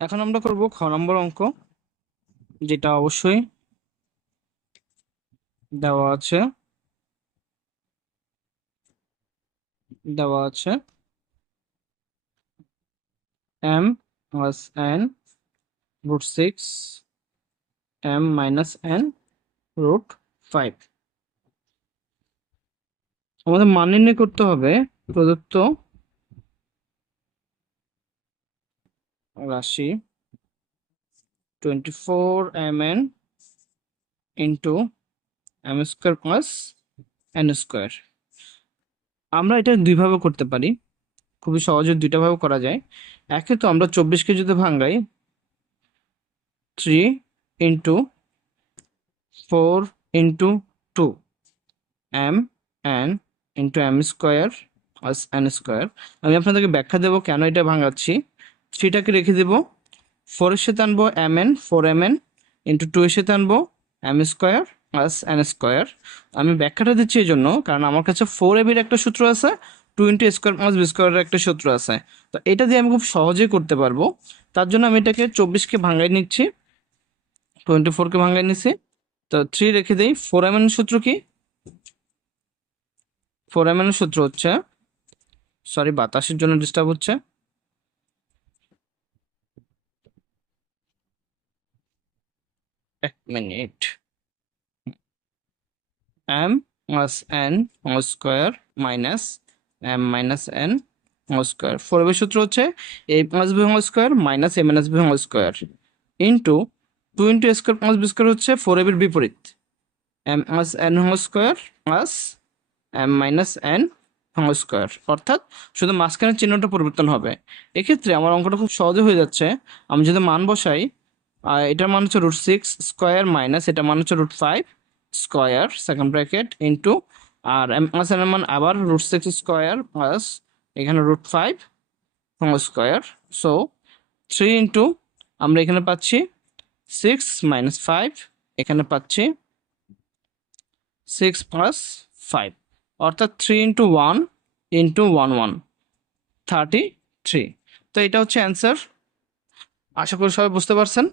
এখন আমরা করব খ নম্বর অঙ্ক, যেটা অবশ্যই দেওয়া আছে। দেওয়া আছে। M plus n root 6 m minus n root 5 আমাদের মান নির্ণয় করতে হবে প্রদত্ত রাশি twenty four M N into M square plus N square আমরা এটা দুইভাবে করতে পারি, খুবই সহজে দুইটা ভাবে করা যায়। একে তো আমরা চব্বিশকে যদি ভাঙাই three into four into two M N into M square plus N square আমি আপনাদেরকে ব্যাখ্যা দেবো কেন এটা ভাঙাচ্ছি। থ্রিটাকে রেখে দেব। ফোরের সাথে আনব M N, four M N into two এর সাথে M square plus N square. আমি ব্যাখ্যাটা দিচ্ছি এই জন্য, কারণ আমার কাছে ফোর এবির একটা সূত্র আছে two into square plus B স্কোয়ারের একটা সূত্র আছে। তো এটা দিয়ে আমি খুব সহজেই করতে পারব। তার জন্য আমি এটাকে চব্বিশকে ভাঙাই নিচ্ছি। টোয়েন্টি ফোরকে ভাঙাই নিচ্ছি তো থ্রি রেখে দিই। ফোর এম এন সূত্র কি? ফোর এম এন সূত্র হচ্ছে সরি বাতাসের জন্য ডিস্টার্ব হচ্ছে। এক minute M plus N square minus M minus N square four এর সূত্র হচ্ছে A plus B whole square minus A minus B whole square into two into square plus B square হচ্ছে four এর বিপরীত। M plus N whole square plus M minus N whole square অর্থাৎ শুধু মাঝখানের চিহ্নটা পরিবর্তন হবে। এক্ষেত্রে আমার অঙ্কটা খুব সহজে হয়ে যাচ্ছে। আমি যদি মান বসাই এটার মান হচ্ছে রুট সিক্স স্কোয়ার মাইনাস এটা মান হচ্ছে root five square second bracket into আর এর মান আবার রুট সিক্স স্কোয়ার প্লাস এখানে root five square so three into আমরা এখানে পাচ্ছি সিক্স মাইনাস ফাইভ এখানে পাচ্ছি সিক্স প্লাস ফাইভ অর্থাৎ three into one into one one thirty three তো এটা হচ্ছে অ্যান্সার আশা করি সবাই বুঝতে পারছেন।